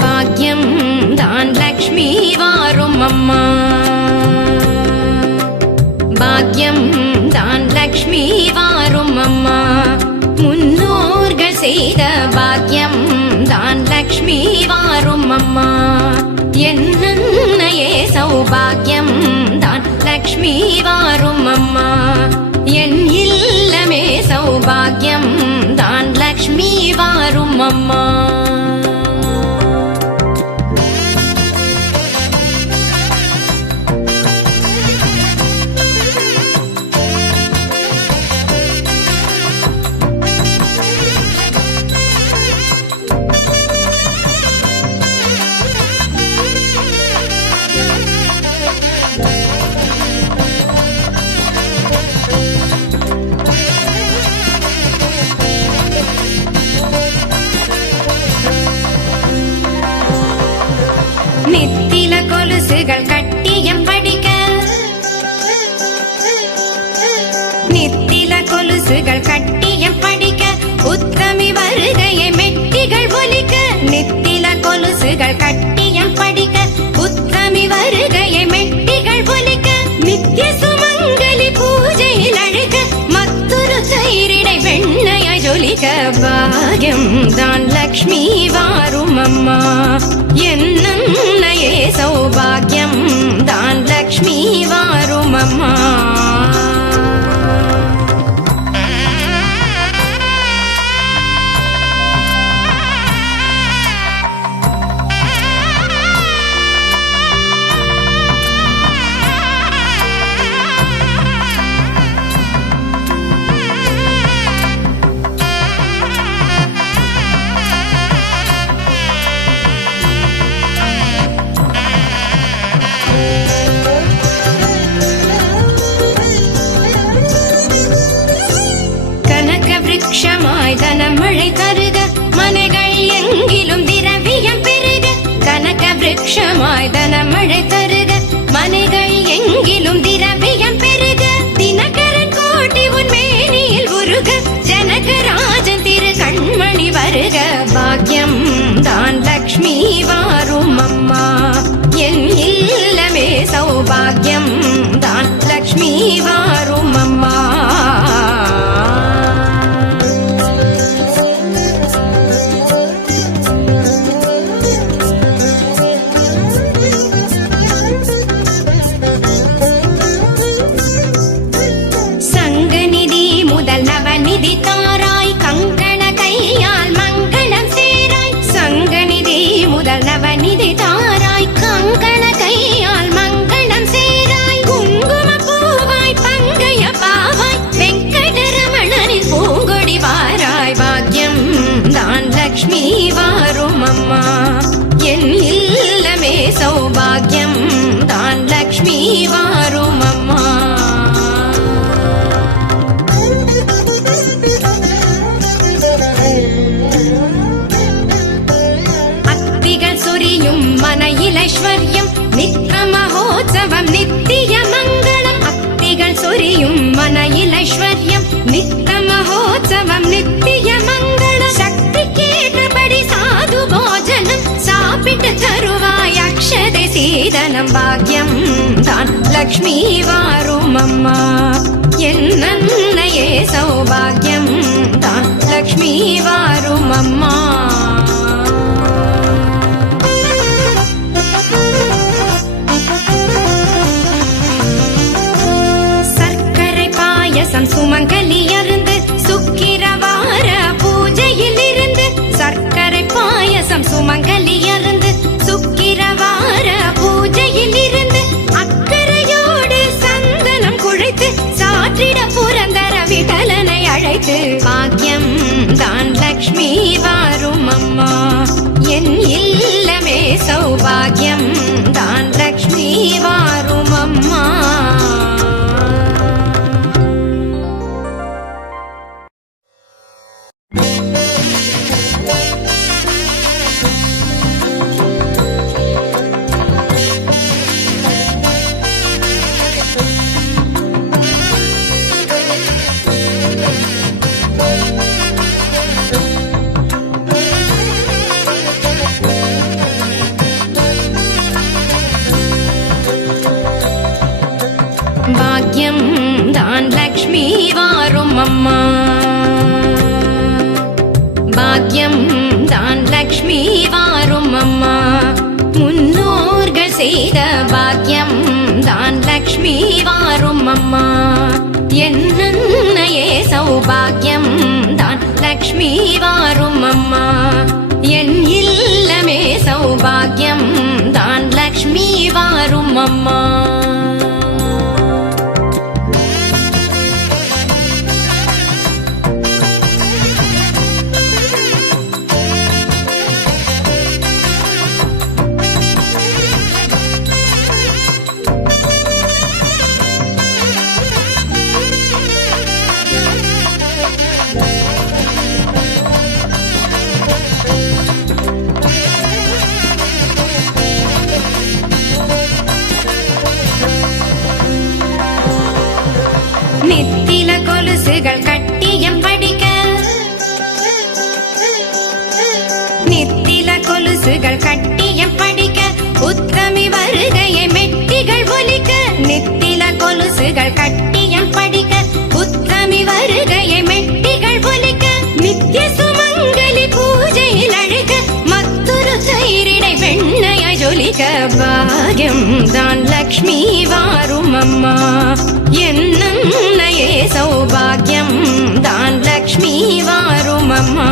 பாக்யம் தான் லக்ஷ்மி வாரும் அம்மா, பாக்யம் தான் லக்ஷ்மி வாரும் அம்மா. முன்னோர்கள் செய்த பாக்யம் தான் லக்ஷ்மி வாரும் அம்மா. என்னையே சௌபாகியம் தான் லக்ஷ்மி வாரும் அம்மா. என் இல்லமே சௌபாகியம் தான் லக்ஷ்மி வாரும் அம்மா. நித்தில கொலுசுகள் கட்டியம் படிக்க, நித்தில கொலுசுகள் கட்டியம் படிக்க, உத்தமி வருகையை மெட்டிகள் ஒலிக்க. நித்தில கொலுசுகள் கட்டியம் படிக்க, உத்தமி வருகையை மெட்டிகள் ஒலிக்க. நித்திய சுமங்கலி பூஜையில் அழுக, மற்றொரு தயிரிடை வெண்ணையாய் ஜொலிக்க. பாக்யம் தான் லக்ஷ்மி வாரும் அம்மா. என்னையே சௌபாகியம் தான் லக்ஷ்மி வாரும் அம்மா. விருட்சமாய் தனமழை தருக, மனைகள் எங்கிலும் திரவியம் பெருக. கனக விருட்சமாய் தனமழை தருக, மனைகள் எங்கிலும் திரவியம் பெருக. தினகரன் கோட்டி உன் மேனியில் உருக, ஜனகராஜன் திரு கண்மணி வருக. பாக்யம் தான் லக்ஷ்மி வாரும் அம்மா. என் இல்லமே சௌபாகியம் தான் லக்ஷ்மி வாரும் அம்மா. நவநிதி தாராய் கங்கண கையால் மங்களம் சேராய். சங்கநிதி முதல் நவநிதி தாராய் கங்கண கையால் மங்களம் சேராய். குங்கும பூவாய் பங்கைய பாவாய் வெங்கடரமணனின் பூங்கொடி வாராய். பாக்யம் தான் லக்ஷ்மி வாரும் அம்மா. என் இல்லமே சௌபாகியம் தான் லக்ஷ்மி வாரும் அம்மா. மனையில் ஐஸ்வர்யம் நித்த மகோத்சவம் நித்திய மங்களம். அத்திகள் சொரியும் மனையில் ஐஸ்வர்யம் நித்த மகோத்சவம் நித்திய மங்களம். சக்தி கேட்டபடி சாது போஜனம் சாப்பிட்டு தருவாய் அக்ஷதை சீதனம். பாக்யம் தான் லக்ஷ்மி வாரும் அம்மா. என்னையே சௌபாகியம் தான் லக்ஷ்மி வாரும் அம்மா. சுமங்கலி அருந்து சுக்கிரவார பூஜையில் இருந்து. சர்க்கரை பாயசம் சுமங்கலி அருந்து சுக்கிரவார பூஜையில் இருந்து. அக்கறையோடு சந்தனம் குழைத்து சாற்றிட புரந்தர விட்டலனை அழைத்து. பாக்யம் தான் லக்ஷ்மி வாரும் பாக்யம் தான் லக்ஷ்மி வாரும் அம்மா. பாக்யம் தான் லக்ஷ்மி வாரும் அம்மா. முன்னோர்கள் செய்த பாக்யம் தான் லக்ஷ்மி வாரும் அம்மா. என்னையே சௌபாகியம் தான் லக்ஷ்மி வாரும் அம்மா. என் இல்லமே சௌபாகியம் தான் லக்ஷ்மி வாரும் அம்மா. நித்தில கொலுசுகள் கட்டியம் படிக்க, நித்தில கொலுசுகள் கட்டியம் படிக்க, உத்தமி வருகையை மெட்டிகள் ஒலிக்க. நித்தில கொலுசுகள் கட்டியம் படிக்க, உத்தமி வருகையை மெட்டிகள் ஒலிக்க. நித்திய சுமங்கலி பூஜையில் அழைக்க, மற்றொரு தயிரிடை வெண்ணையாய் ஜொலிக்க. பாக்யம் தான் லக்ஷ்மி வாரும் அம்மா. என்னையே சௌபாகியம் தான் லக்ஷ்மி வாரும் அம்மா.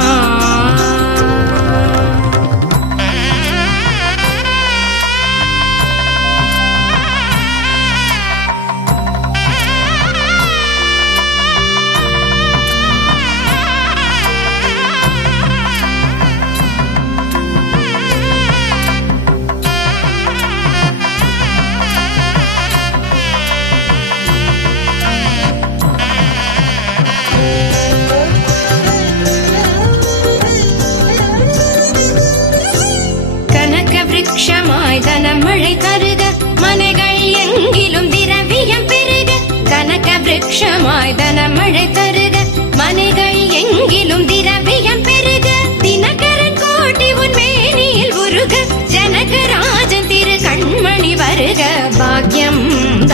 விருட்சமாய் தனமழை தருக, மனைகள் எங்கிலும் திரவியம் பெருக. கனக விருட்சமாய் தனமழை தருக, மனைகள் எங்கிலும் திரவியம் பெருக. தினகரன் கோட்டி உன் மேனியில் உருக, ஜனகராஜன் திரு கண்மணி வருக. பாக்யம்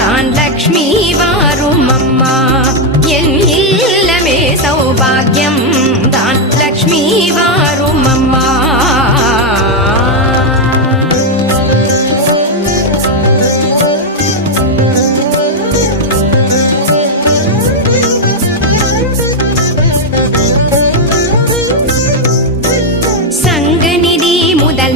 தான் லக்ஷ்மி வாரும் அம்மா. என் இல்லமே சௌபாகியம் தான் லக்ஷ்மி வாரும் அம்மா.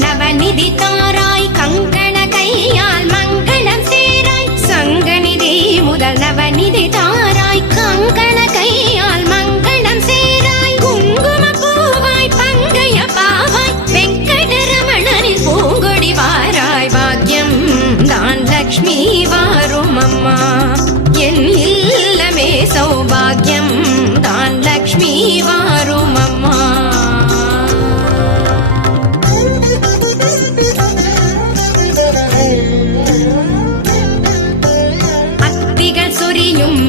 நவநிதி தாராய் கங்கண கையால் மங்களம் சேராய். சங்கநிதி முதல் நவநிதி தாராய் கங்கண கையால் மங்களம் சேராய். குங்கும பூவாய் பங்கைய பாவாய் வெங்கடரமணனின் பூங்கொடி வாராய். பாக்யம் தான் லக்ஷ்மி வாரும் அம்மா. என் இல்லமே சௌபாகியம் தான் லக்ஷ்மி வாரும் அம்மா.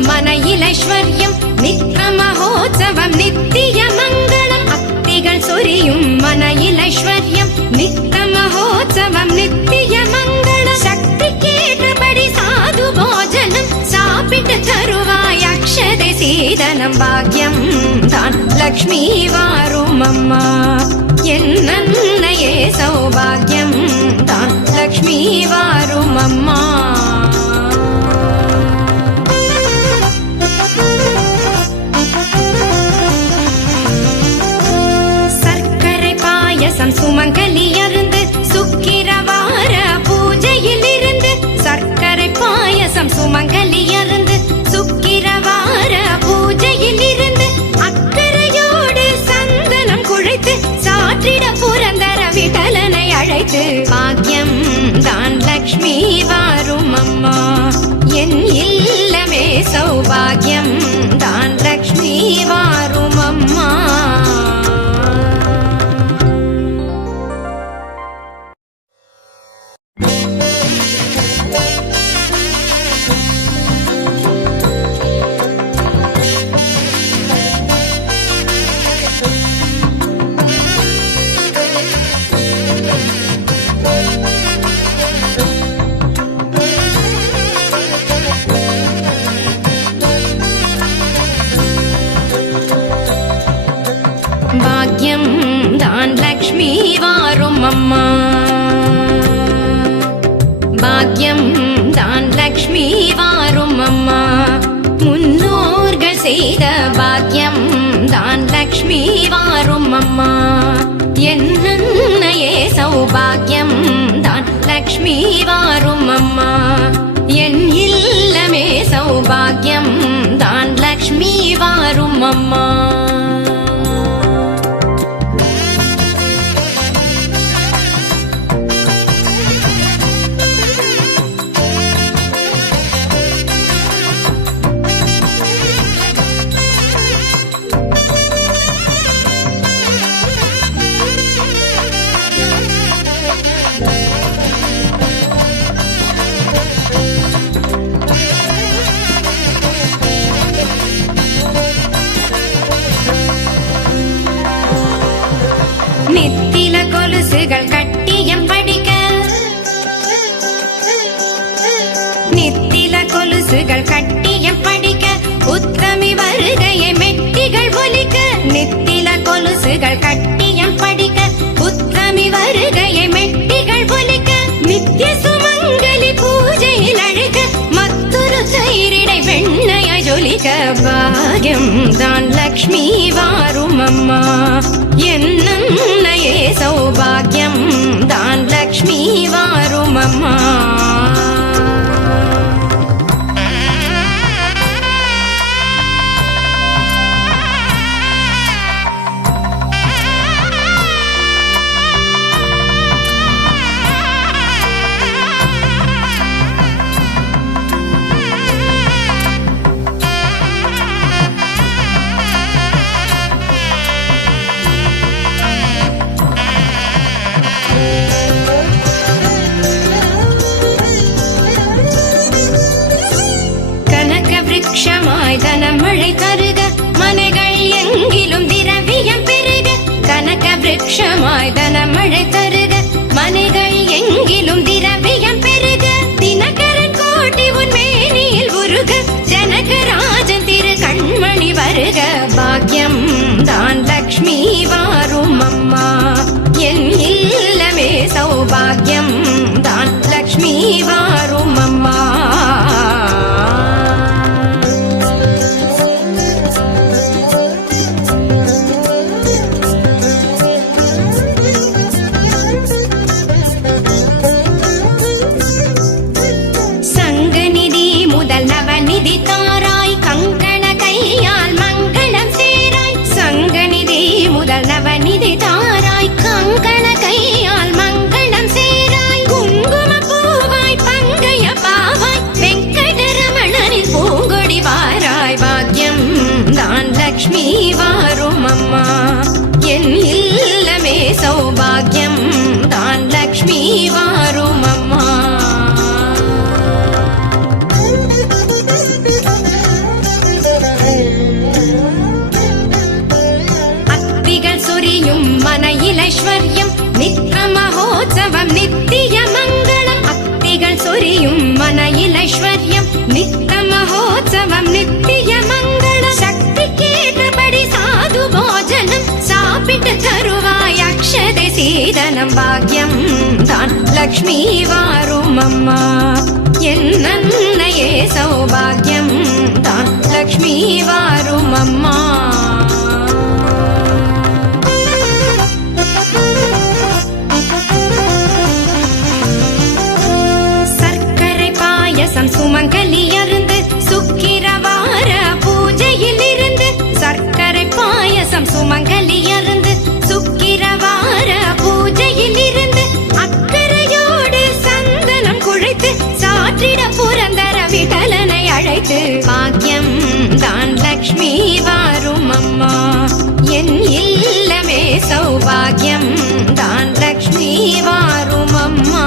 மனையிலைஸ்வர்யம் நித்த மகோத்சவம் நித்திய மங்களம். அத்திகள் சொரியும் மனையிலைஸ்வர்யம் நித்த மகோத்சவம் நித்திய மங்களம். சக்தி கேட்டபடி சாது போஜனம் சாப்பிட்டு தருவாய் அக்ஷதை சீதனம். பாக்யம் தான் லக்ஷ்மி வாரும் அம்மா. என்னையே சௌபாகியம் தான் லக்ஷ்மி வாரும் அம்மா. சுமங்கலி அருந்து சுக்கிரவார பூஜையில் இருந்து. சர்க்கரை பாயசம் சுமங்கலி அருந்து சுக்கிரவார பூஜையில் இருந்து. அக்கறையோடு சந்தனம் குழைத்து சாற்றிட புரந்தர விட்டலனை அழைத்து. பாக்யம் தான் லக்ஷ்மி வாரும் அம்மா. என் இல்லமே சௌபாகியம் தான் லக்ஷ்மி வாரும் அம்மா. சௌபாகியம் தான் லக்ஷ்மி வாரும் அம்மா. முன்னோர்கள் செய்த பாக்கியம் தான் லக்ஷ்மி வாரும் அம்மா. என்னையே சௌபாகியம் தான் லக்ஷ்மி வாரும் அம்மா. என் இல்லமே சௌபாகியம் தான் லக்ஷ்மி வாரும் அம்மா. நித்தில கொலுசுகள் கட்டியம் படிக்க, நித்தில கொலுசுகள் கட்டியம் படிக்க, உத்தமி வருகையை மெட்டிகள் ஒலிக்க. நித்தில கொலுசுகள் கட்டியம் படிக்க, உத்தமி வருகையை மெட்டிகள் ஒலிக்க. நித்திய சுமங்கலி பூஜையில் அழுக, மற்றொரு தயிரிடை வெண்ணைய ஜொலிக்க. பாகியம் தான் லக்ஷ்மி வாரும் அம்மா. என்னையே சௌபாகியம் தான் லக்ஷ்மி வாரும் அம்மா. விருட்சமாய் தனமழை தருக, மனைகள் எங்கிலும் திரவியம் பெருக. கனக விருட்சமாய் தனமழை தருக, மனைகள் எங்கிலும் திரவியம் பெருக. தினகரன் கோட்டி உன் மேனியில் உருக, ஜனகராஜன் திரு கண்மணி வருக. பாக்கியம் தான் லக்ஷ்மி வாரும் அம்மா. என் இல்லமே சௌபாகியம் தான் லக்ஷ்மி வாரும் அம்மா. லக்ஷ்மி வாரும் அம்மா. என் இல்லமே சௌபாகியம் தான் லக்ஷ்மி வாரும் அம்மா. அத்திகள் சொரியும் மனையில் ஐஸ்வர்யம், நித்திய மகோத்சவம் நித்திய மங்களம். அத்திகள் சொரியும் மனையில் ஐஸ்வர்யம், நித்திய மகோத்சவம் நித்திய மங்களம். கேட்டபடி சாது போஜனம் சாப்பிட்டு தருவாய் அக்ஷதை சீதனம். பாக்கியம் தான் லக்ஷ்மி வாரும் அம்மா. என்னையே சௌபாகியம் தான் லக்ஷ்மி வாரும் அம்மா. சர்க்கரை பாயசம் சுமங்கலி அருந்து, சுக்கிரவார பூஜையில் இருந்து. சர்க்கரை பாயசம் சுமங்கலி அருந்து, சுக்கிரவார பூஜையில் இருந்து. அக்கறையோடு சந்தனம் குழைத்து, சாற்றிட புரந்தர விட்டலனை அழைத்து. பாக்கியம் தான் லக்ஷ்மி வாரும் அம்மா. என் இல்லமே சௌபாகியம் தான் லக்ஷ்மி வாரும் அம்மா.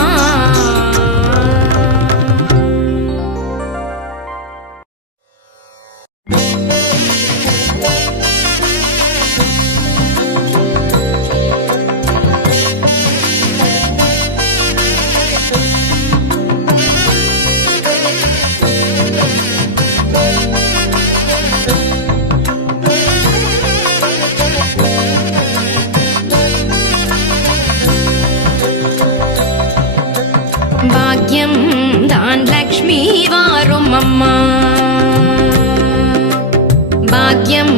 பாக்யம்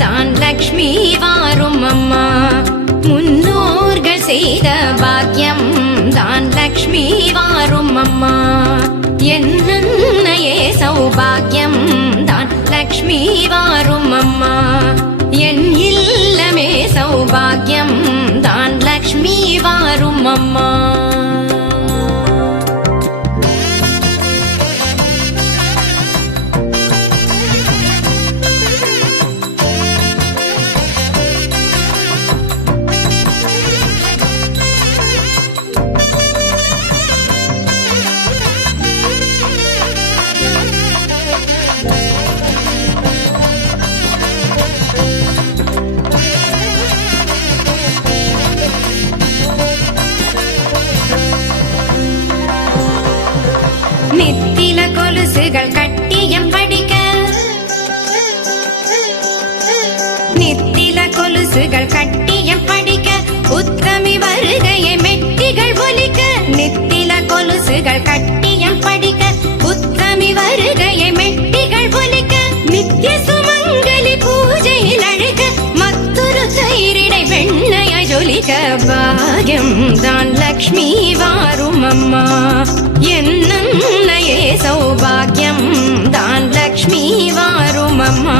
தான் லக்ஷ்மி வாரும் அம்மா. முன்னோர்கள் செய்த பாக்யம் தான் லக்ஷ்மி வாரும் அம்மா. என்னையே சௌபாகியம் தான் லக்ஷ்மி வாரும் அம்மா. என் இல்லமே சௌபாகியம் தான் லக்ஷ்மி வாரும் அம்மா. நித்தில கொலுசுகள் கட்டியம் படிக்க, நித்தில கொலுசுகள் கட்டியம் படிக்க, உத்தமி வருகையை மெட்டிகள் ஒலிக்க. நித்தில கொலுசுகள் கட்டியம் படிக்க, உத்தமி வருகையை மெட்டிகள் ஒலிக்க. நித்திய சுமங்கலி பூஜையில் அழுக, மற்றொரு தயிரிடை வெண்ணையாய் ஜொலிக்க. பாக்யம் தான் லக்ஷ்மி வாரும் அம்மா. என்னையே சௌபாகியம் தான் லக்ஷ்மி வாரும் அம்மா.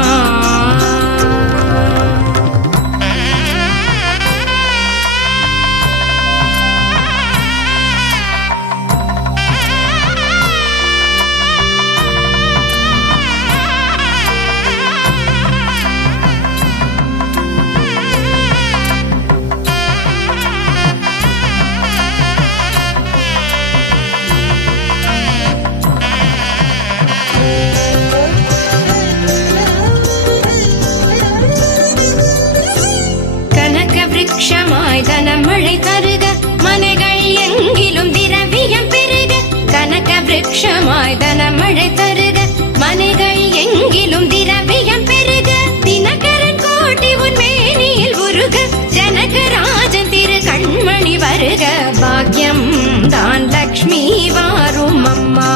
விருட்சமாய் தனமழை தருக, மனைகள் எங்கிலும் திரவியம் பெருக. கனக விருட்சமாய் தனமழை தருக, மனைகள் எங்கிலும் திரவியம் பெருக. தினகரன் கோட்டி உன் மேனியில் உருக, ஜனகராஜன் திரு கண்மணி வருக. பாக்யம் தான் லக்ஷ்மி வாரும் அம்மா.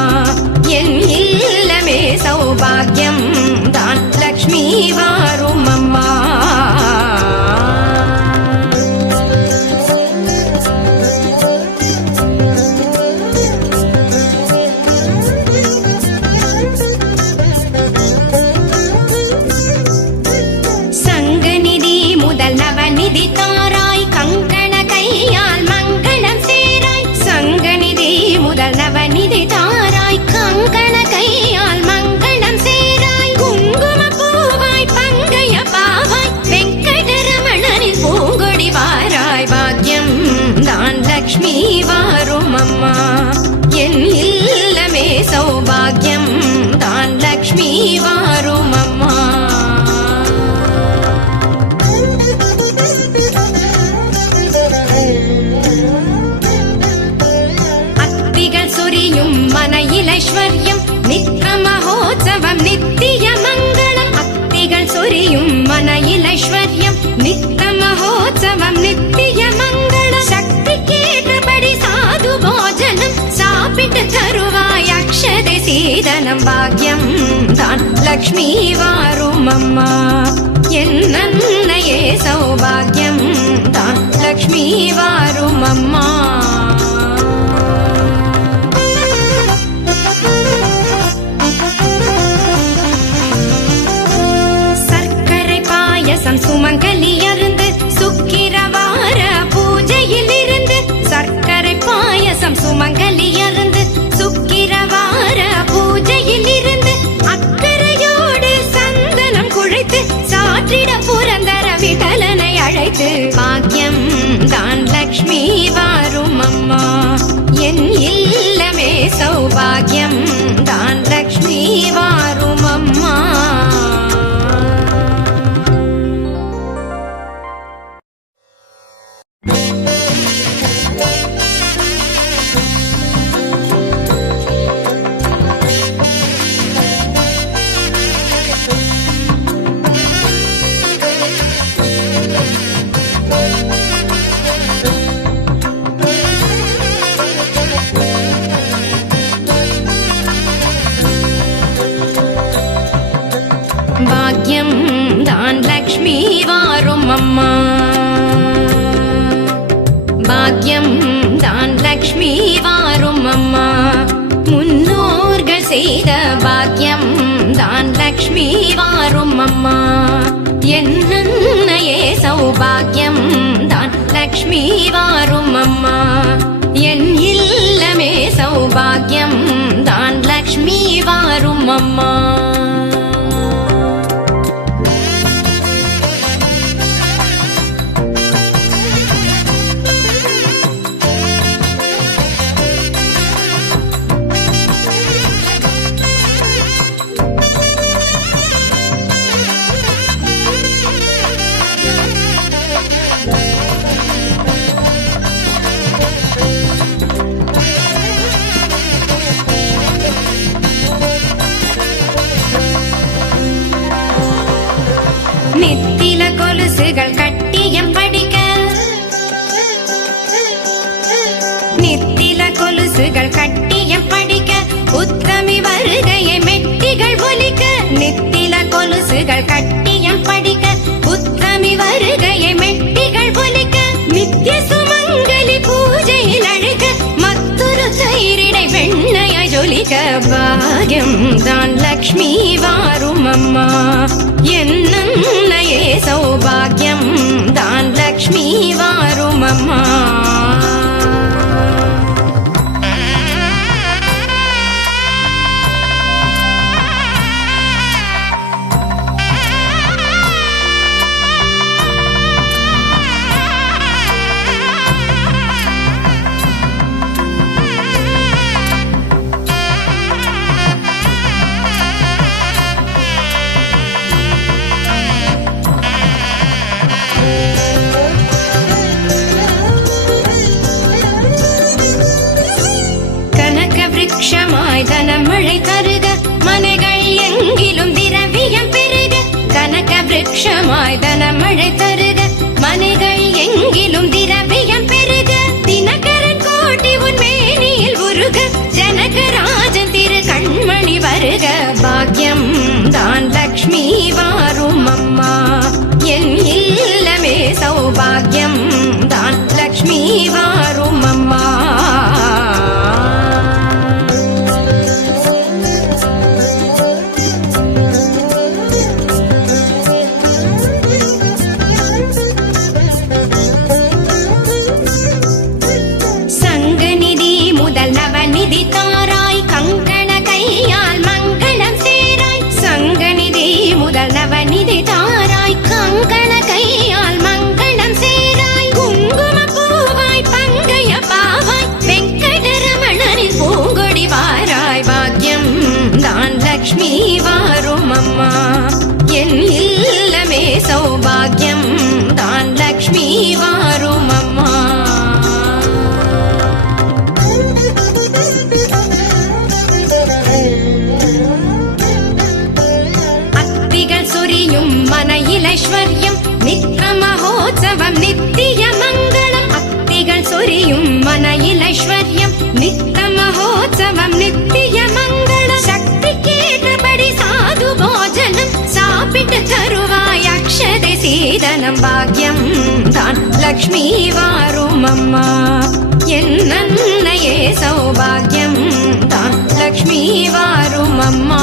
என் இல்லமே சௌபாகியம் தான் லக்ஷ்மி வாரும் அம்மா. நவநிதி தாராய் கங்கண கையால் மங்களம் சேராய். சங்கநிதி முதல் நவநிதி தாராய் கங்கண கையால் மங்களம் சேராய். குங்கும பூவாய் பங்கைய பாவாய் வெங்கடரமணனின் பூங்கொடி வாராய். பாக்யம் தான் லக்ஷ்மி வாரும் அம்மா. என் இல்லமே சௌபாகியம் தான் லக்ஷ்மி வாரும் அம்மா. மனையில் ஐஸ்வர்யம் நித்த மகோத்சவம் நித்திய மங்களம். அத்திகள் சொரியும் மனையில் ஐஸ்வர்யம் நித்த மகோத்சவம் நித்திய மங்களம். சக்தி கேட்டபடி சாது போஜனம் சாப்பிட்டு தருவாய் அக்ஷதை சீதனம். பாக்யம் தான் லக்ஷ்மி வாரும் அம்மா. என்னையே சௌபாகியம் தான் லக்ஷ்மி வாரும் அம்மா. சுமங்கலி அருந்து சுக்கிரவார பூஜையில் இருந்து. சர்க்கரை பாயசம் சுமங்கலி அருந்து சுக்கிரவார பூஜையில் இருந்து. அக்கறையோடு சந்தனம் குழைத்து சாற்றிட புரந்தர விடலனை அழைத்து. பாக்யம் தான் லக்ஷ்மி வாரும் அம்மா. என் இல்லமே சௌபாகியம் தான் லக்ஷ்மி வாரும் அம்மா. தான் லக்ஷ்மி வாரும் அம்மா. பாக்யம் தான் லக்ஷ்மி வாரும் அம்மா. முன்னோர்கள் செய்த பாக்யம் தான் லக்ஷ்மி வாரும் அம்மா. என்னையே சௌபாகியம் தான் லக்ஷ்மி வாரும் அம்மா. என் இல்லமே சௌபாகியம் தான் லக்ஷ்மி வாரும் அம்மா. நெத்தில கொலுசுகள் கட்டியம் படிக்க, நெத்தில கொலுசுகள் கட்டியம் படிக்க, உத்தமி வருகையை மெட்டிகள் ஒலிக்க. நெத்தில கொலுசுகள் கட்டியம் படிக்க, உத்தமி வருகையை மெட்டிகள் ஒலிக்க. நித்திய சுமங்கலி பூஜையில் அழுக, மற்றொரு தயிரிடை வெண்ணையாய் ஜொலிக்க. பாக்யம் தான் லக்ஷ்மி வாரும் அம்மா. என்னையே சௌபாகியம் தான் லக்ஷ்மி வாரும் அம்மா. விருட்சமாய் தனமழை தருக, மனைகள் எங்கிலும் திரவியம் பெருக. கனக விருட்சமாய் தனமழை தருக, மனைகள் எங்கிலும் திரவியம் பெருக. தினகரன் கோட்டி உன் மேனியில் உருக, ஜனகராஜன் திரு கண்மணி வருக. பாக்யம் தான் லக்ஷ்மி வாரும் அம்மா. என் இல்லமே சௌபாகியம் தான் லக்ஷ்மி வாரும் அம்மா. நவநிதி தாராய் கங்கண கையால் மங்களம் சேராய். சங்கநிதி முதல் நவநிதி தாராய் கங்கண கையால் மங்களம் சேராய். குங்கும பூவாய் பங்கைய பாவாய் வெங்கடரமணனின் பூங்கொடி வாராய். பாக்யம் தான் லக்ஷ்மி வாரும் அம்மா. என் இல்லமே சௌபாகியம் தான் லக்ஷ்மி வாரும் அம்மா. மனையிலைஸ்வர்யம் நித்ய மகோத்சவம் நித்திய மங்களம். அத்திகள் சொரியும் மனையிலைஸ்வர்யம் நித்ய மகோத்சவம் நித்திய மங்களம். சக்தி கேட்டபடி சாது போஜனம் சாப்பிட்டு தருவாய் அக்ஷதை சீதனம். பாக்யம் தான் லக்ஷ்மி வாரும் அம்மா. என்னையே சௌபாகியம் தான் லக்ஷ்மி வாரும் அம்மா.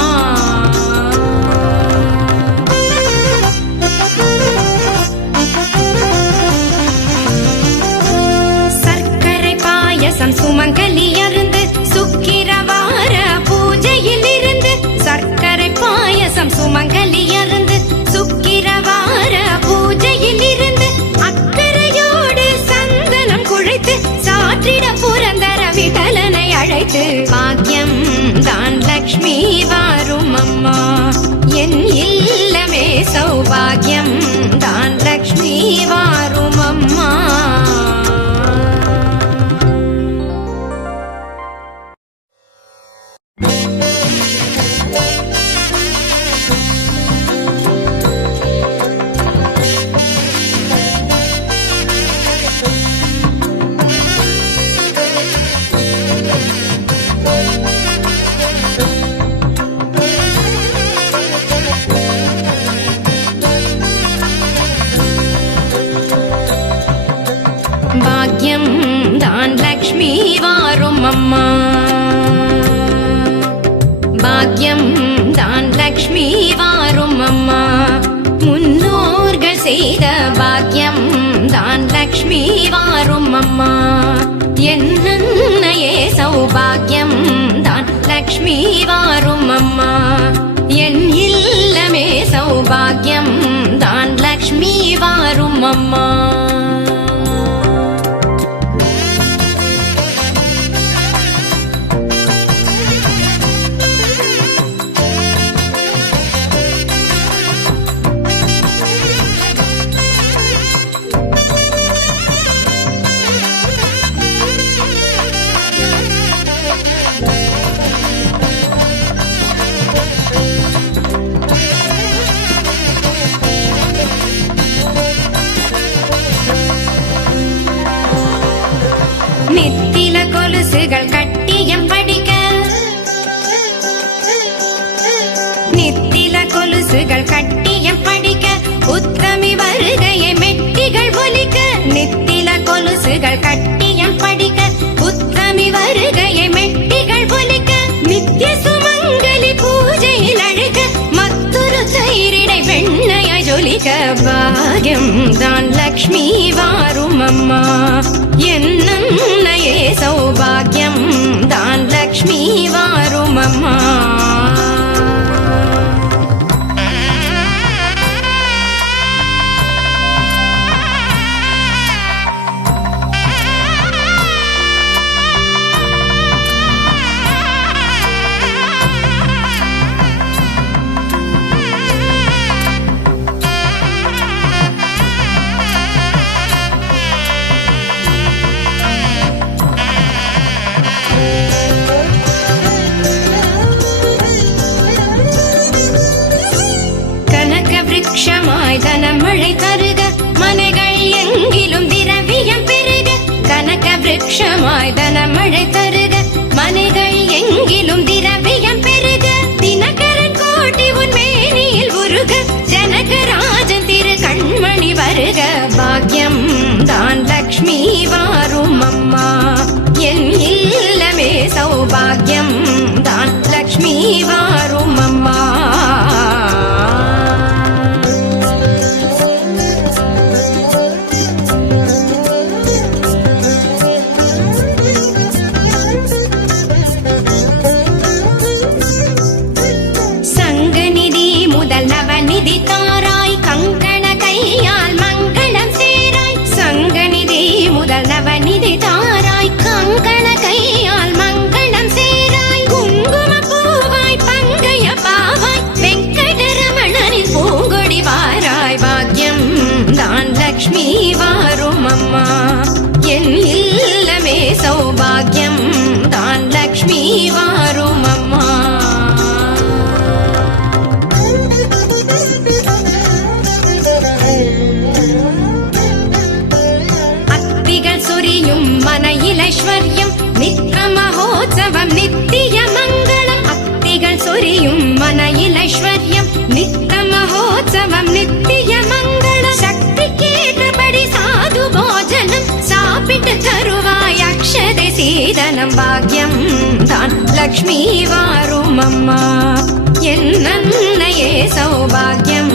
சுமங்கலி அருந்து சுக்கிரவார பூஜையில் இருந்து. சர்க்கரை பாயசம் சுமங்கலி அருந்து சுக்கிரவார பூஜையில் இருந்து. அக்கறையோடு சந்தனம் குழைத்து சாற்றிட புரந்தர விட்டலனை அழைத்து. பாக்யம் தான் லக்ஷ்மி வாரும் அம்மா. என் இல்லமே சௌபாகியம் தான் லக்ஷ்மி வாரும் அம்மா. செய்த பாக்கியம் தான் லக்ஷ்மி வாரும் அம்மா. என்னையே சௌபாகியம் தான் லக்ஷ்மி வாரும் அம்மா. என் இல்லமே சௌபாகியம் தான் லக்ஷ்மி வாரும் அம்மா. நித்தில கொலுசுகள் கட்டியம் படிக்க, நித்தில கொலுசுகள் கட்டியம் படிக்க, உத்தமி வருகையை மெட்டிகள் ஒலிக்க. நித்தில கொலுசுகள் கட்டியம் படிக்க, உத்தமி வருகையை மெட்டிகள் ஒலிக்க. நித்திய சுமங்கலி பூஜையில் அழுக, மற்றொரு தயிரிடை வெண்ணைய ஜொலிக்க. பாகியம் தான் லக்ஷ்மி வாரும் அம்மா. என்னையே சௌபாகியம் தான் லக்ஷ்மி வாரும் அம்மா. விருட்சமாய் தனமழை தருக, மனைகள் எங்கிலும் திரவியம் பெருக. கனக விருட்சமாய் தனமழை தருக, மனைகள் எங்கிலும் திரவியம் பெருக. தினகரன் கோட்டி உன் மேனியில் உருக, ஜனகராஜன் திரு கண்மணி வருக. பாக்கியம் தான் லக்ஷ்மி வாரும் அம்மா. என் இல்லமே சௌபாகியம் தான் லக்ஷ்மி வாரும் அம்மா. லக்ஷ்மி வாரும் அம்மா. என் இல்லமே சௌபாகியம் தான் லக்ஷ்மி வாரும் அம்மா. அத்திகள் சொரியும் மனையில் ஐஸ்வர்யம், நித்திய மகோத்சவம் நித்திய மங்களம். அத்திகள் சொரியும் மனையில் ஐஸ்வர்யம், நித்திய மகோத்சவம் நித்திய மங்களம். சக்திக்கேற்றபடி சாது போஜனம் சாப்பிட்டு தருவாய் அக்ஷதை சீதனம். பாக்கியம் தான் லக்ஷ்மி வாரும் அம்மா. என்னையே சௌபாகியம்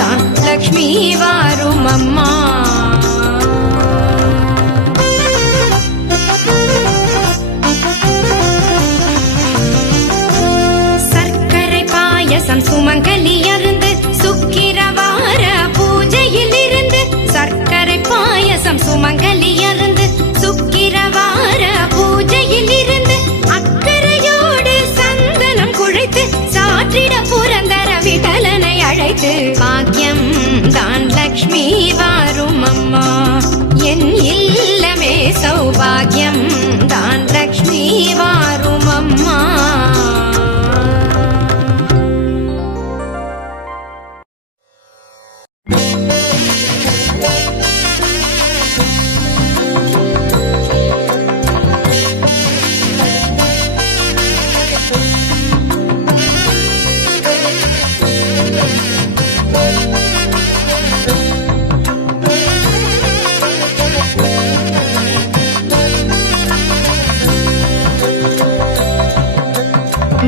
தான் லக்ஷ்மி வாரும் அம்மா. சர்க்கரை பாயசம் சுமங்கலி அருந்து சுக்கிரவார பூஜையில் இருந்து. சர்க்கரை பாயசம் சுமங்கலி அருந்து சுக்கிரவார பூஜையில் இருந்து. அக்கறையோடு சந்தனம் குழைத்து சாற்றிட புரந்தர விடலனை அழைத்து. பாக்கியம் தான் லக்ஷ்மி வாரும் அம்மா. என் இல்லமே சௌபாகியம் தான் லக்ஷ்மி வாரும் அம்மா.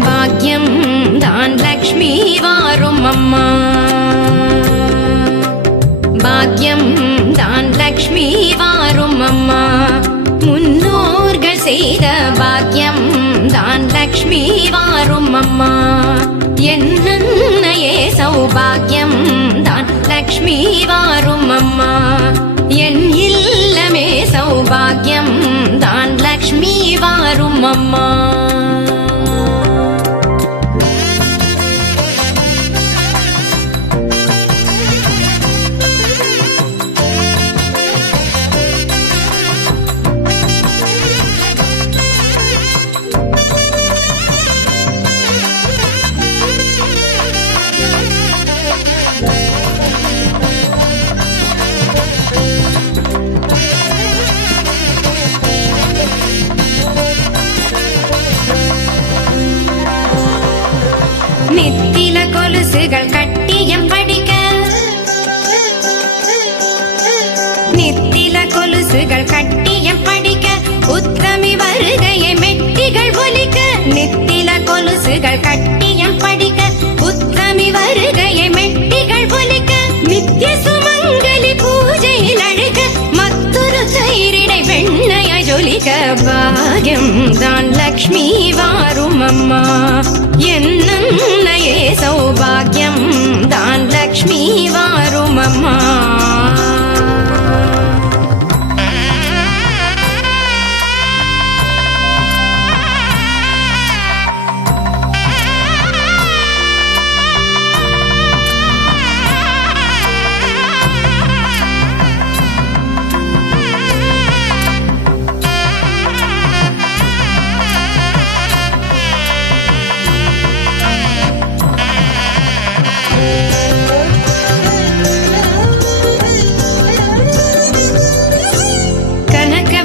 பாக்கியம் தான் லக்ஷ்மி வாரும் அம்மா. சௌபாகியம் தான் லக்ஷ்மி வாரும் அம்மா. முன்னோர்கள் செய்த பாக்கியம் தான் லக்ஷ்மி வாரும் அம்மா. என்னையே சௌபாகியம் தான் லக்ஷ்மி வாரும் அம்மா. என் இல்லமே சௌபாகியம் தான் லக்ஷ்மி வாரும் அம்மா. நித்தில கொலுசுகள் கட்டியம் படிக்க, நித்தில கொலுசுகள் கட்டியம் படிக்க, உத்தமி வருகையை மெட்டிகள் ஒலிக்க. நித்தில கொலுசுகள் கட்டியம் படிக்க, உத்தமி வருகையை மெட்டிகள் ஒலிக்க. நித்திய சுமங்கலி பூஜையில் அழுக, மற்றொரு தயிரிடை வெண்ணையாய் ஜொலிக்க. பாகியம் தான் லக்ஷ்மி வாரும் அம்மா. என்னையே சௌபாகியம் தான் லக்ஷ்மி வாரும் அம்மா.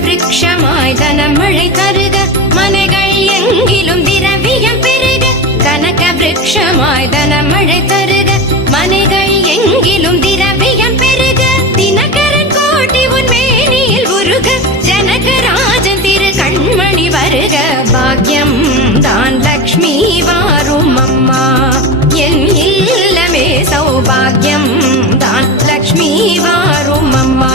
விருட்சமாய் தனமழை தருக, மனைகள் எங்கிலும் திரவியம் பெருக. கனக விருட்சமாய் தனமழை தருக, மனைகள் எங்கிலும் திரவியம் பெருக. தினகரன் கோட்டி உன் மேனியில் உருக, ஜனகராஜன் திரு கண்மணி வருக. பாக்கியம் தான் லக்ஷ்மி வாரும் அம்மா. என் இல்லமே சௌபாகியம் தான் லக்ஷ்மி வாரும் அம்மா.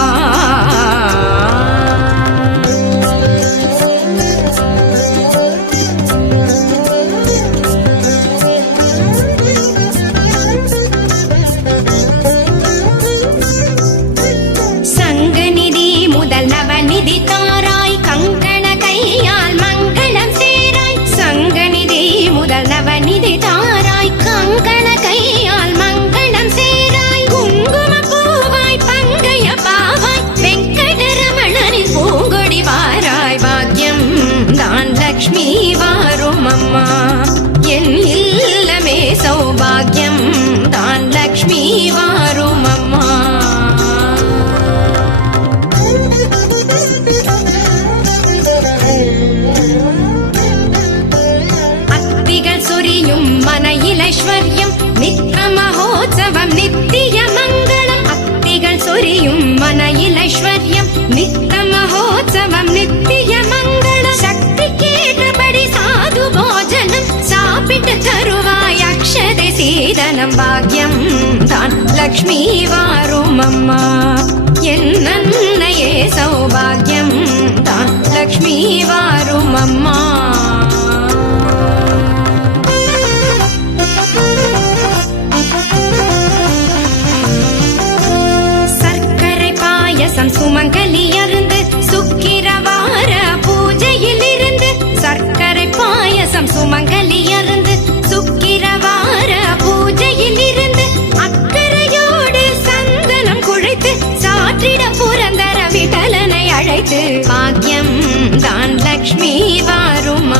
நவநிதி தாராய் கங்கண கையால் மங்களம் சேராய். சங்கநிதி முதல் நவநிதி தாராய் கங்கண கையால் மங்களம் சேராய். குங்கும பூவாய் பங்கைய பாவாய் வெங்கடரமணனின் பூங்கொடி வாராய். பாக்கியம் தான் லக்ஷ்மி வாரும் அம்மா. என் இல்லமே சௌபாகியம் தான் லக்ஷ்மி வாரும் அம்மா. மனையில் ஐஸ்வர்யம் நித்த மகோத்சவம் நித்திய மங்களம். அத்திகள் சொரியும் மனையில் ஐஸ்வர்யம் நித்த மகோத்சவம் நித்திய மங்களம். சக்தி கேட்டபடி சாது போஜனம் சாப்பிட்டு தருவாய் அக்ஷதை சீதனம். பாக்கியம் தான் லக்ஷ்மி வாரும் அம்மா. என்னையே சௌபாகியம் தான் லக்ஷ்மி வாரும் அம்மா. சுமங்கலி அருந்து சுக்கிரவார பூஜையில் இருந்து. சர்க்கரை பாயசம் சுமங்கலி அருந்து சுக்கிரவார பூஜையில் இருந்து. அக்கறையோடு சந்தனம் குழைத்து சாற்றிட புரந்தர விட்டலனை அழைத்து. பாக்கியம் தான் லக்ஷ்மி வாரும்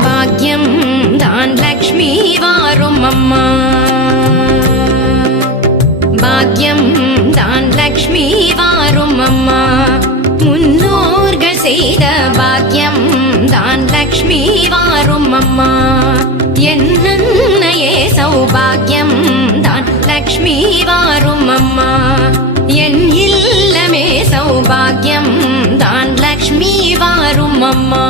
பாக்யம் தான் லக்ஷ்மி வாரும் அம்மா. பாக்யம் தான் லக்ஷ்மி வாரும் அம்மா. முன்னோர்கள் செய்த பாக்யம் தான் லக்ஷ்மி வாரும் அம்மா. என்னையே சௌபாகியம் தான் லக்ஷ்மி வாரும் அம்மா. என் இல்லமே சௌபாகியம் தான் லக்ஷ்மி வாரும் அம்மா.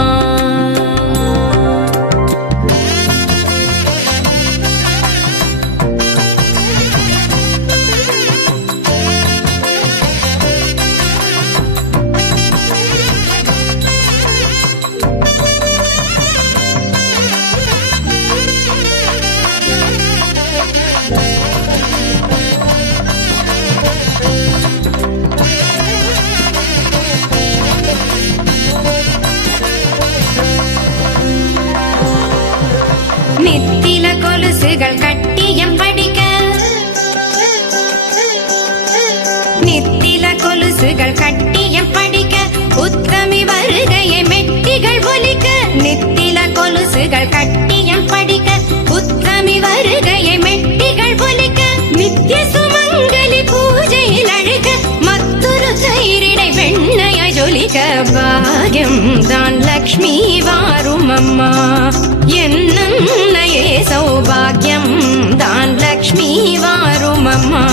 நித்தில கொலுசுகள் கட்டியம் படிக்க, நித்தில கொலுசுகள் கட்டியம் படிக்க, உத்தமி வருகையை மெட்டிகள் ஒலிக்க. நித்தில கொலுசுகள் கட்டியம் படிக்க, உத்தமி வருகையை மெட்டிகள் ஒலிக்க. நித்திய சுமங்கலி பூஜையில் அழுக, மற்றொரு தயிரிடை வெண்ணையாய் ஜொலிக்க. பாக்யம் தான் லக்ஷ்மி வாரும் அம்மா. என்னையே சௌபாகியம் தான் லக்ஷ்மி வாரும் அம்மா.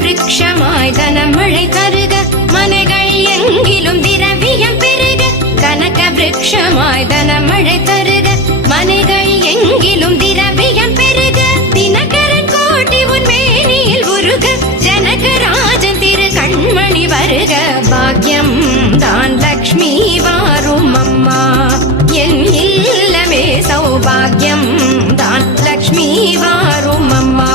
விருட்சமாய் தனமழை தருக, மனைகள் எங்கிலும் திரவியம் பெருக. கனக விருட்சமாய் தனமழை தருக, மனைகள் எங்கிலும் திரவியம் பெருக. தினகரன் கோட்டி உன் மேனியில் உருக, ஜனகராஜன் திரு கண்மணி வருக. பாக்யம் தான் லக்ஷ்மி வாரும் அம்மா. என் இல்லமே சௌபாகியம் தான் லக்ஷ்மி வாரும் அம்மா.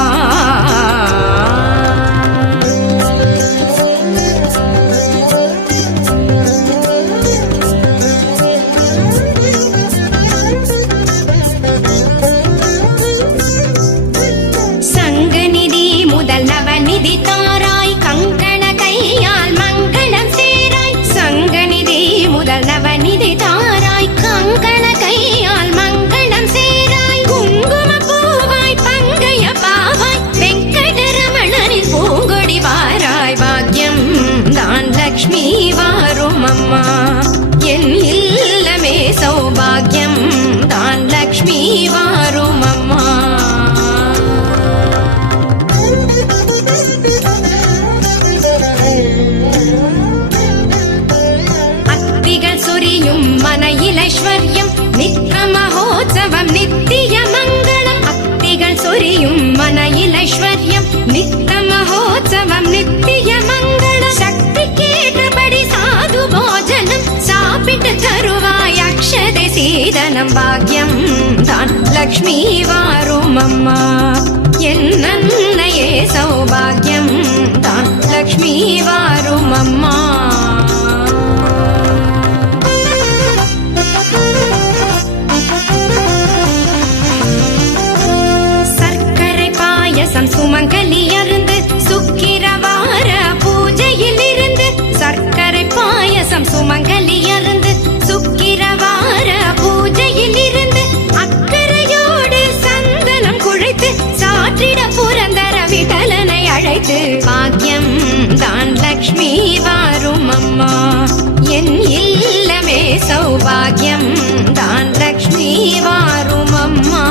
நவநிதி தாராய் கங்கண கையால் மங்களம் சேராய். சங்கநிதி முதல் நவநிதி தாராய் கங்கண கையால் மங்களம் சேராய். குங்கும பூவாய் பங்கைய பாவாய் வெங்கடரமணனின் பூங்கொடி வாராய். பாக்யம் தான் லக்ஷ்மி வாரும் அம்மா. என் இல்லமே சௌபாகியம் தான் லக்ஷ்மி வாரும் அம்மா. அத்திகள் சொரியும் மனையிலைஸ்வர்யம் நித்திய மகோத்சவம் நித்திய மங்களம். அத்திகள் சொரியும் மனையிலைஸ்வர்யம் நித்திய மகோத்சவம் நித்திய மங்களம். சக்தி கேட்டபடி சாது போஜனம் சாப்பிட்டு தருவாய் அக்ஷதை சீதனம். பாக்யம் தான் லக்ஷ்மி வாரும் அம்மா. என்னையே சௌபாகியம் தான் லக்ஷ்மி வாரும் அம்மா. சர்க்கரை பாயசம் சுமங்கலி அருந்து சுக்கிரவார பூஜையில் இருந்து. சர்க்கரை பாயசம் சுமங்கலி அருந்து சுக்கிரவார பூஜையில் இருந்து. அக்கறையோடு சந்தனம் குழைத்து சாற்றிட புரந்தர விட்டலனை அழைத்து. பாக்யம் தான் லக்ஷ்மி வாரும் அம்மா. என் இல்லமே சௌபாகியம் தான் லக்ஷ்மி வாரும் அம்மா.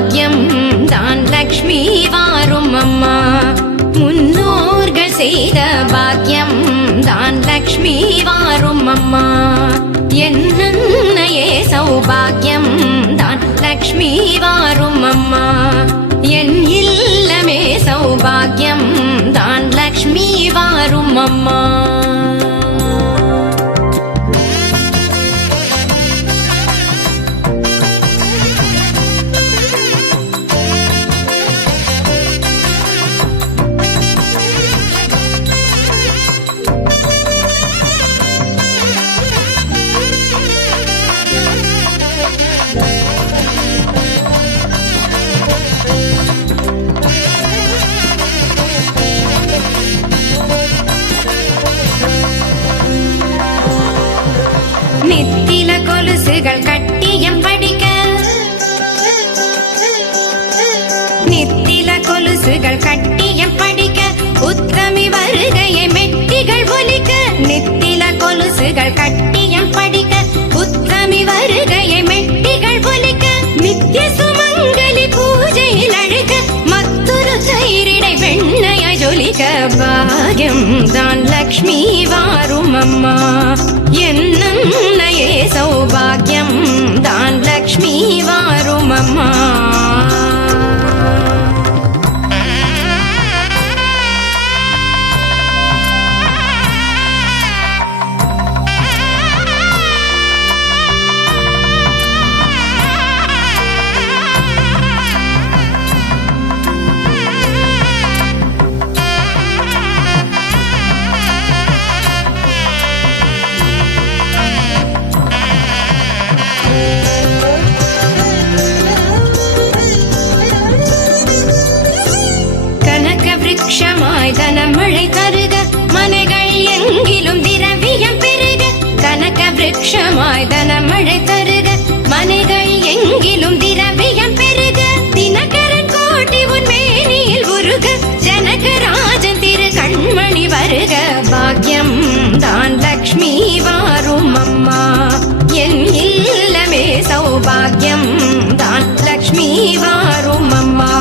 சௌபாகியம் தான் லக்ஷ்மி வாரும் அம்மா. முன்னோர்கள் செய்த பாக்கியம் தான் லக்ஷ்மி வாரும் அம்மா. என்னையே சௌபாகியம் தான் லக்ஷ்மி வாரும் அம்மா. என் இல்லமே சௌபாகியம் தான் லக்ஷ்மி வாரும் அம்மா. நித்தில கொலுசுகள் கட்டியம் படிக்க, நித்தில கொலுசுகள் கட்டியம் படிக்க, உத்தமி வருகையை மெட்டிகள் ஒலிக்க. நித்தில கொலுசுகள் கட்டியம் படிக்க, உத்தமி வருகையை மெட்டிகள் ஒலிக்க. நித்திய சுமங்கலி பூஜையில் அழுக, மற்றொரு தயிரிடை வெண்ணைய ஜொலிக்க. பாகியம் தான் லக்ஷ்மி வாரும் அம்மா. என்னையே சௌபாகியம் தான் லக்ஷ்மி வாரும் அம்மா. விருட்சமாய் தனமழை தருக, மனைகள் எங்கிலும் திரவியம் பெருக. கனக விருட்சமாய் தனமழை தருக, மனைகள் எங்கிலும் திரவியம் பெருக. தினகரன் கோட்டி உன் மேனியில் உருக, ஜனகராஜன் திரு கண்மணி வருக. பாக்கியம் தான் லக்ஷ்மி வாரும் அம்மா. என் இல்லமே சௌபாகியம் தான் லக்ஷ்மி வாரும் அம்மா.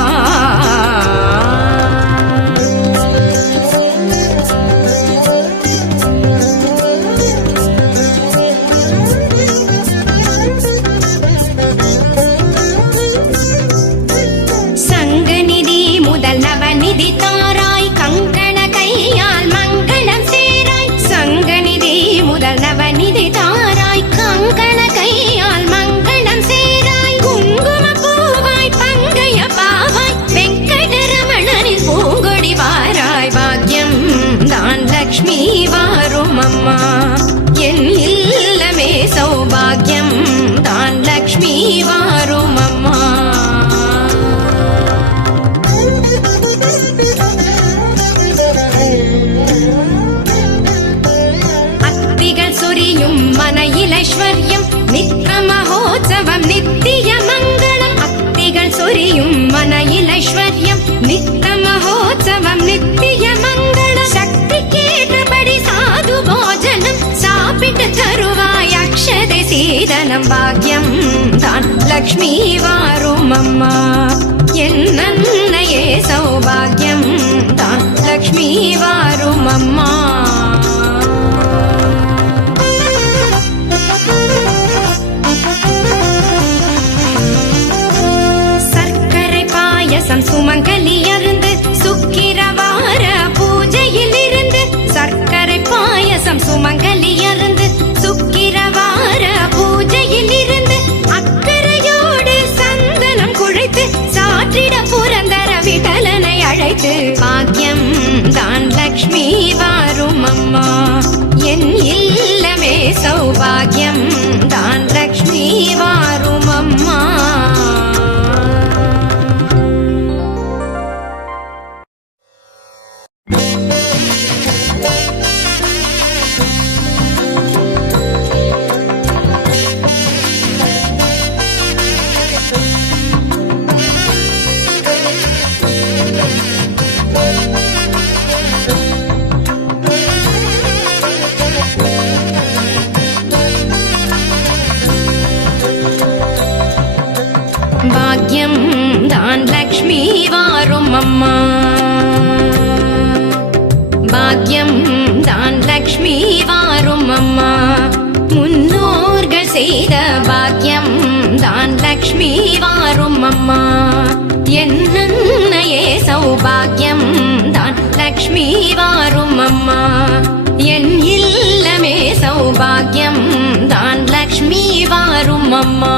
லக்ஷ்மி வாரும் அம்மா. என் இல்லமே சௌபாகியம் தான் லக்ஷ்மி வாரும் அம்மா. அத்திகள் சொரியும் மனையில் ஐஸ்வர்யம், நித்திய மகோத்சவம் நித்திய மங்களம். அத்திகள் சொரியும் மனையில் ஐஸ்வர்யம், நித்திய மகோத்சவம் நித்திய மங்களம். கேட்டபடி சாது போஜனம் சாப்பிட்டு தருவாய் அக்ஷதை சீதனம். பாக்கியம் தான் லக்ஷ்மி வாரும் அம்மா. என்னையே சௌபாகியம் தான் லக்ஷ்மி வாரும் அம்மா. சர்க்கரை பாயசம் சுமங்கலி அருந்து சுக்கிரவார பூஜையில் இருந்து. சர்க்கரை பாயசம் சுமங்கலி அருந்து சுக்கிரவார பூஜையில் இருந்து. அக்கறையோடு சந்தனம் குழைத்து சாற்றிட புரந்தர விட்டலனை அழைத்து. பாக்கியம் தான் லக்ஷ்மி வாரும் அம்மா. என் இல்லமே சௌபாகியம் தான் லக்ஷ்மி வாரும் அம்மா. லக்ஷ்மி வாரும் அம்மா. பாக்யம் தான் லக்ஷ்மி வாரும் அம்மா. முன்னோர்கள் செய்த பாக்யம் தான் லக்ஷ்மி வாரும் அம்மா. என்னையே சௌபாகியம் தான் லக்ஷ்மி வாரும் அம்மா. என் இல்லமே சௌபாகியம் தான் லக்ஷ்மி வாரும் அம்மா.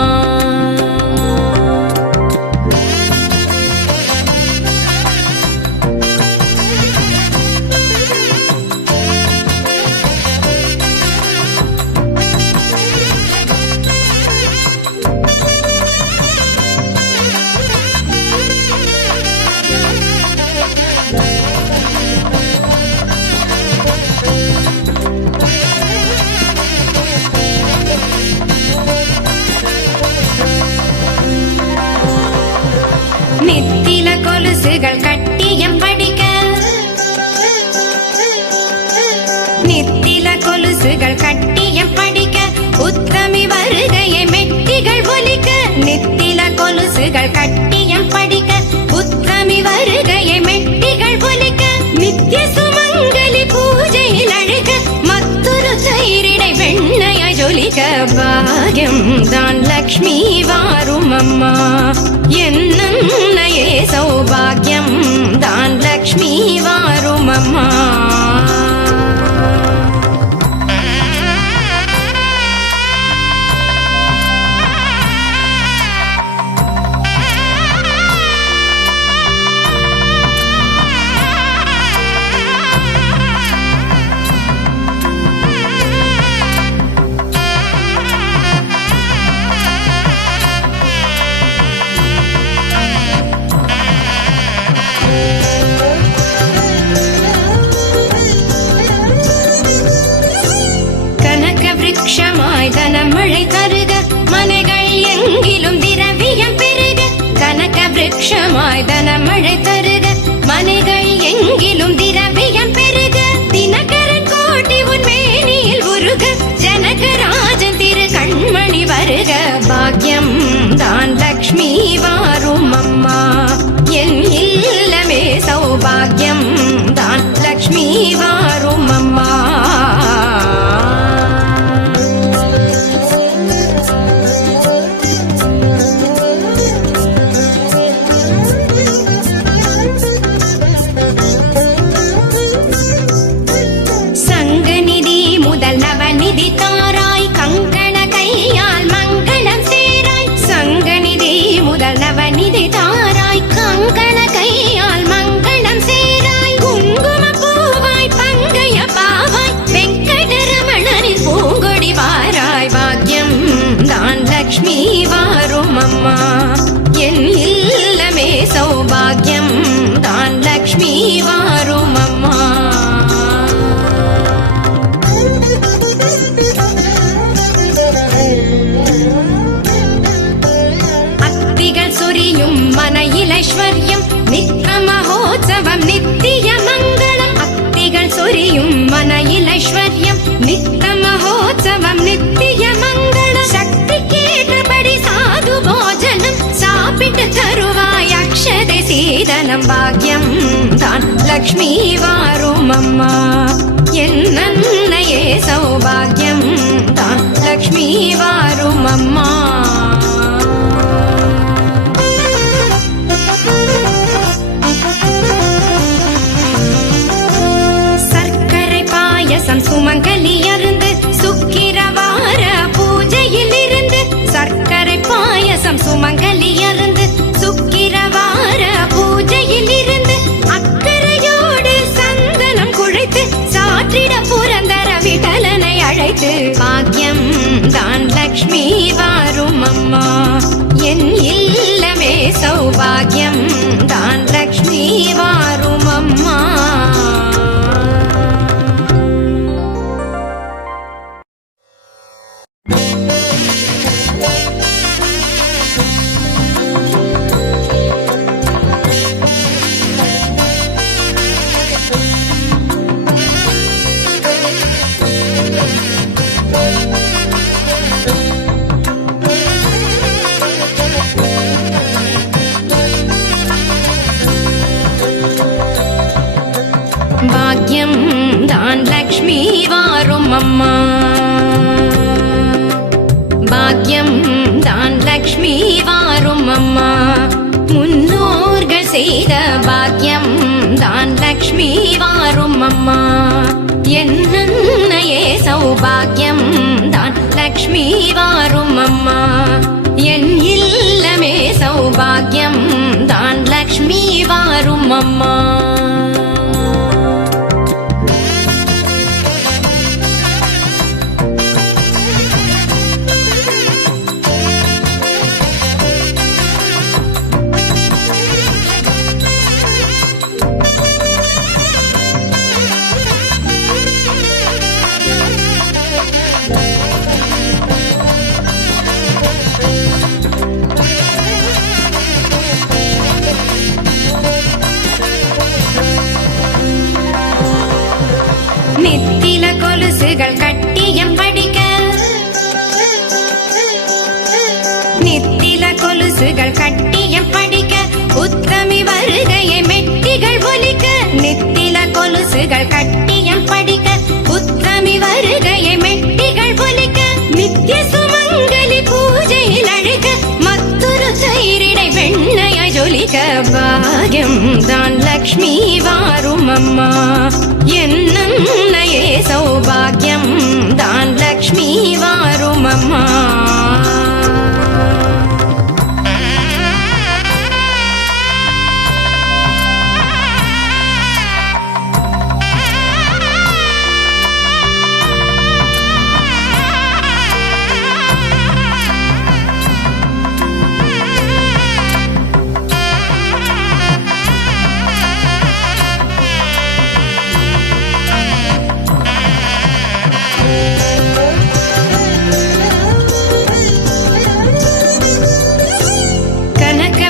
நித்தில கொலுசுகள் கட்டியம் படிக்க, நித்தில கொலுசுகள் கட்டியம் படிக்க, உத்தமி வருகையை மெட்டிகள் ஒலிக்க. நித்தில கொலுசுகள் கட்டியம் படிக்க, உத்தமி வருகையை மெட்டிகள் ஒலிக்க. நித்திய சுமங்கலி பூஜையில் அழுக, மற்றொரு தயிரிடை வெண்ணைய ஜொலிக்க. பாக்யம் தான் லக்ஷ்மி வாரும் அம்மா. என்னையே சௌபாகியம் தான் லக்ஷ்மி வாரும் அம்மா. விருட்சமாய் தனமழை தருக, மனைகள் எங்கிலும் திரவியம் பெருக. கனக விருட்சமாய் தனமழை தருக, மனைகள் எங்கிலும் திரவியம் பெருக. தினகரன் கோட்டி உன் மேனியில் உருக, ஜனகராஜன் திரு கண்மணி வருக. பாக்யம் தான் லக்ஷ்மி வாரும் அம்மா. என் இல்லமே சௌபாகியம் தான் லக்ஷ்மி வாரும் அம்மா. நவநிதி தாராய் கங்கண கையால் மங்களம் சேராய். சங்கநிதி முதல் நவநிதி தாராய் கங்கண கையால் மங்களம் சேராய். குங்கும பூவாய் பங்கைய பாவாய் வெங்கடரமணனின் பூங்கொடி வாராய். பாக்யம் தான் லக்ஷ்மி வாரும் அம்மா. என் இல்லமே சௌபாகியம் தான் லக்ஷ்மி வாரும் அம்மா. அத்திகள் சொரியும் மனையில் ஐஸ்வர்யம் நித்த மகோத்சவம் நித்திய மங்களம். அத்திகள் சொரியும் மனையில் ஐஸ்வர்யம் நித்த மகோத்சவம் நித்திய மங்களம். சக்தி கேட்டபடி சாது போஜனம் சாப்பிட்டு தருவாய் அக்ஷதை சீதனம். பாக்யம் தான் லக்ஷ்மி வாரும் அம்மா. என்னையே சௌபாகியம் தான் லக்ஷ்மி வாரும் அம்மா. சர்க்கரை பாயசம் சுமங்கலி அருந்து சுக்கிரவார பூஜையில் இருந்து. சர்க்கரை பாயசம் சுமங்கலி அருந்து சுக்கிரவார பூஜையில் இருந்து. அக்கறையோடு சந்தனம் குழைத்து சாற்றிட புரந்தர விட்டலனை அழைத்து. பாக்யம் தான் லக்ஷ்மி வாரும் பாக்யம் தான் லக்ஷ்மி வாரும் அம்மா. பாக்யம் தான் லக்ஷ்மி வாரும் அம்மா. முன்னோர்கள் செய்த பாக்யம் தான் லக்ஷ்மி வாரும் அம்மா. என்னையே சௌபாகியம் தான் லக்ஷ்மி வாரும் அம்மா. என் இல்லமே சௌபாகியம் தான் லக்ஷ்மி வாரும் அம்மா. நித்தில கொலுசுகள் கட்டியம் படிக்க, நித்தில கொலுசுகள் கட்டியம் படிக்க, உத்தமி வருகையை மெட்டிகள் ஒலிக்க. நித்தில கொலுசுகள் கட்டியம் படிக்க, உத்தமி வருகையை மெட்டிகள் ஒலிக்க. நித்திய சுமங்கலி பூஜையில் அழுக, மற்றொரு தயிரிடை வெண்ணையாய் ஜொலிக்க. பாக்யம் தான் லக்ஷ்மி வாரும் அம்மா. என்னையே சௌபாகியம் தான் லக்ஷ்மி வாரும் அம்மா.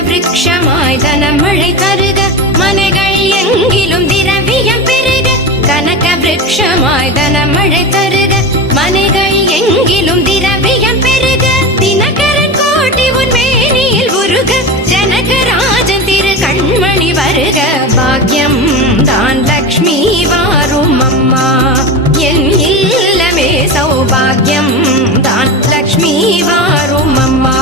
விருட்சமாய் தனமழை தருக, மனைகள் எங்கிலும் திரவியம் பெருக. கனக விருட்சமாய் தனமழை தருக, மனைகள் எங்கிலும் திரவியம் பெருக. தினகரன் கோட்டி உன் மேனியில் உருக, ஜனகராஜன் திரு கண்மணி வருக. பாக்யம் தான் லக்ஷ்மி வாரும் அம்மா. என் இல்லமே சௌபாகியம் தான் லக்ஷ்மி வாரும் அம்மா.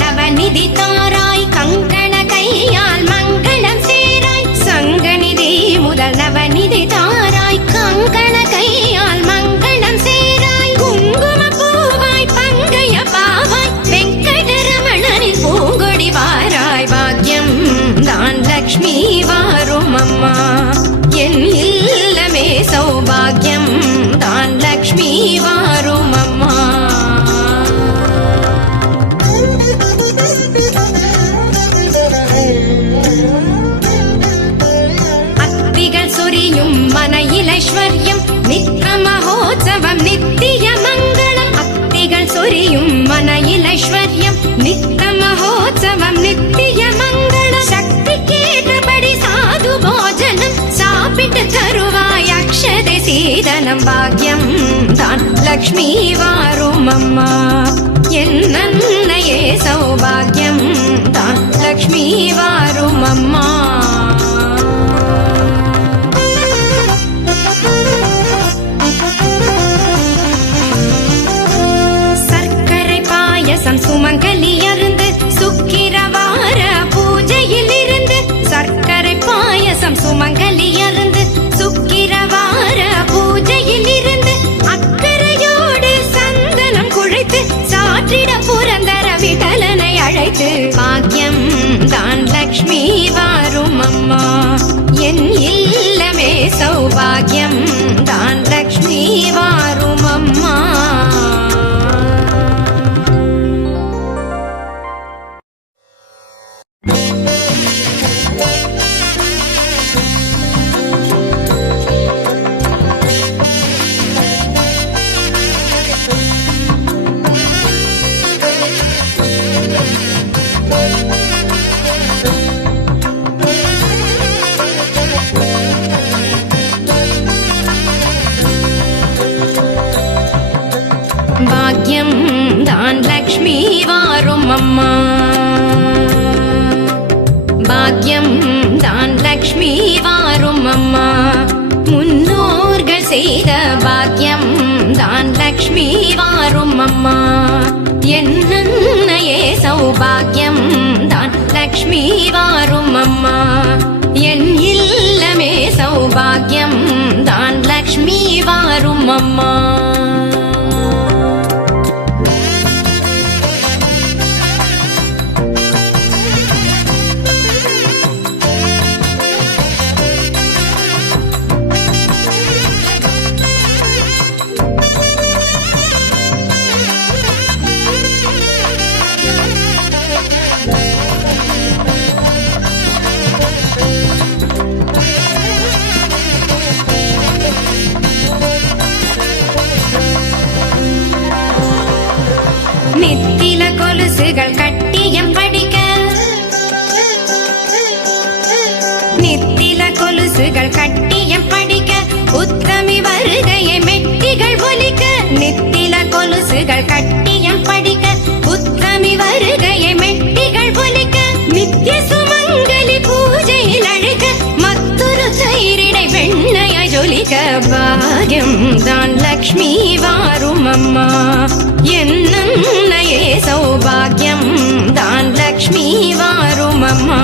நவநிதி தாராய் கங்கண கையால் மங்களம் சேராய். சங்கநிதி முதல் நவநிதி தாராய் கங்கண கையால் மங்களம் சேராய். குங்கும பூவாய் பங்கைய பாவாய் வெங்கடரமணனின் பூங்கொடி வாராய். பாக்யம் தான் லக்ஷ்மி வாரும் அம்மா. என் இல்லமே சௌபாகியம் தான் லக்ஷ்மி வாரும் அம்மா. அத்திகள் சொரியும் மனையிலைஸ்வர்யம் நித்திய மகோத்சவம் நித்திய மங்களம். அத்திகள் சொரியும் மனையிலைஸ்வர்யம் நித்திய மகோத்சவம் நித்திய மங்களம். சக்தி கேட்டபடி சாது போஜனம் சாப்பிட்டு தருவாய் அக்ஷதை சீதனம். பாக்யம் தான் லக்ஷ்மி வாரும் அம்மா. என்னையே சௌபாகியம் தான் லக்ஷ்மி வாரும் அம்மா. சர்க்கரை பாயசம் சுமங்கலி அருந்து சுக்கிரவார பூஜையில் இருந்து. சர்க்கரை பாயசம் சுமங்கலி அருந்து சுக்கிரவார பூஜையில் இருந்து. அக்கறையோடு சந்தனம் குழைத்து சாற்றிட புரந்தர விட்டலனை அழைத்து. பாக்யம் தான் லக்ஷ்மி வாரும் அம்மா. என் இல்லமே சௌபாகியம் தான் லக்ஷ்மி வாரும் அம்மா. சௌபாகியம் தான் லக்ஷ்மி வாரும் அம்மா. முன்னோர்கள் செய்த பாக்கியம் தான் லக்ஷ்மி வாரும் அம்மா. என்னையே சௌபாகியம் தான் லக்ஷ்மி வாரும் அம்மா. என் இல்லமே சௌபாகியம் தான் லக்ஷ்மி வாரும் அம்மா. நித்தில கொலுசுகள் கட்டியம் படிக்க, நித்தில கொலுசுகள் கட்டியம் படிக்க, உத்தமி வருகையை மெட்டிகள் ஒலிக்க. நித்தில கொலுசுகள் கட்டியம் படிக்க, உத்தமி வருகையை மெட்டிகள் ஒலிக்க. நித்திய சுமங்கலி பூஜையில் அழுக, மற்றொரு தயிரிடை வெண்ணைய ஜொலிக்க. பாகியம் தான் லக்ஷ்மி வாரும் அம்மா. என்னையே சௌபாகியம் தான் லக்ஷ்மி வாரும் அம்மா.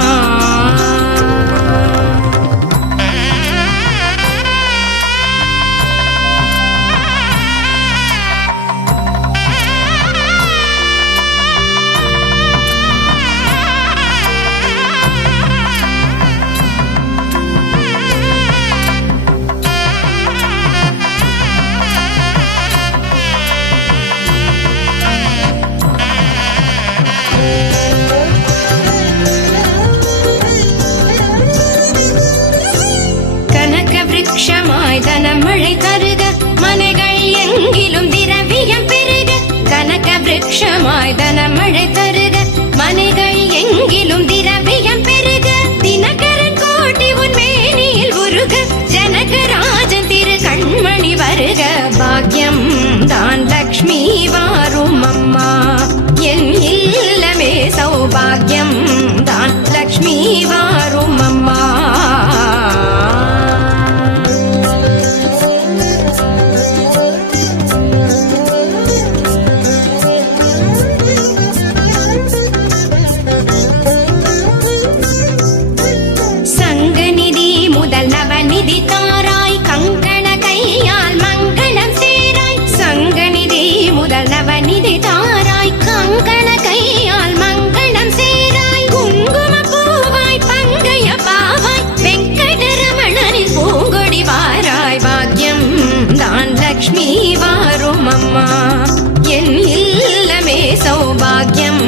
விருட்சமாய் தனமழை தருக, மனைகள் எங்கிலும் திரவியம் பெருக. கனக விருட்சமாய் தனமழை தருக, மனைகள் எங்கிலும் திரவியம் பெருக. தினகரன் கோட்டி உன் மேனியில் உருக, ஜனகராஜன் திரு கண்மணி வருக. பாக்கியம் தான் லக்ஷ்மி வாரும் அம்மா. என் இல்லமே சௌபாகியம் தான் லக்ஷ்மி வாரும் அம்மா. லக்ஷ்மி வாரும் அம்மா. என் இல்லமே சௌபாகியம்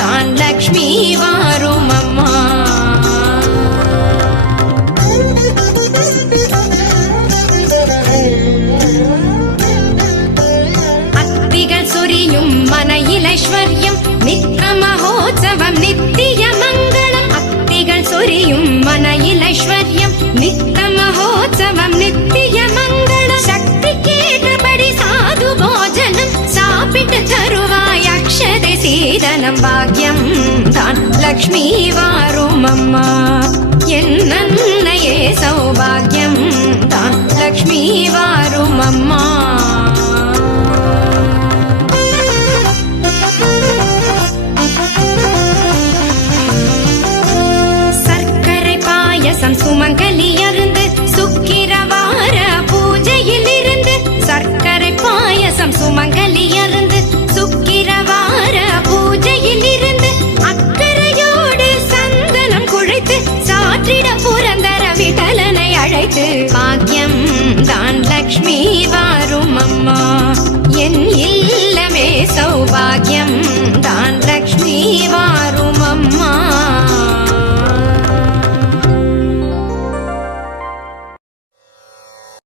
தான் லக்ஷ்மி வாரும் அம்மா. அத்திகள் சொரியும் மனையில் ஐஸ்வர்யம், நித்திய மகோத்சவம் நித்திய மங்களம். அத்திகள் சொரியும் மனையில் ஐஸ்வர்யம், நித்திய மகோத்சவம் நித்திய மங்களம். சக்திக்கேற்றபடி சாது போஜனம் சாப்பிட்டு தருவாய் அக்ஷதை சீதனம். பாக்கியம் தான் லக்ஷ்மி வாரும் அம்மா. என்னையே சௌபாகியம் தான் லக்ஷ்மி வாரும் அம்மா. சர்க்கரை பாயசம் சுமங்கலி அருந்து சுக்கிரவார பூஜையில் இருந்து. சர்க்கரை பாயசம் சுமங்கலி அருந்து சுக்கிரவார பூஜையில் இருந்து. அக்கறையோடு சந்தனம் குழைத்து சாற்றிட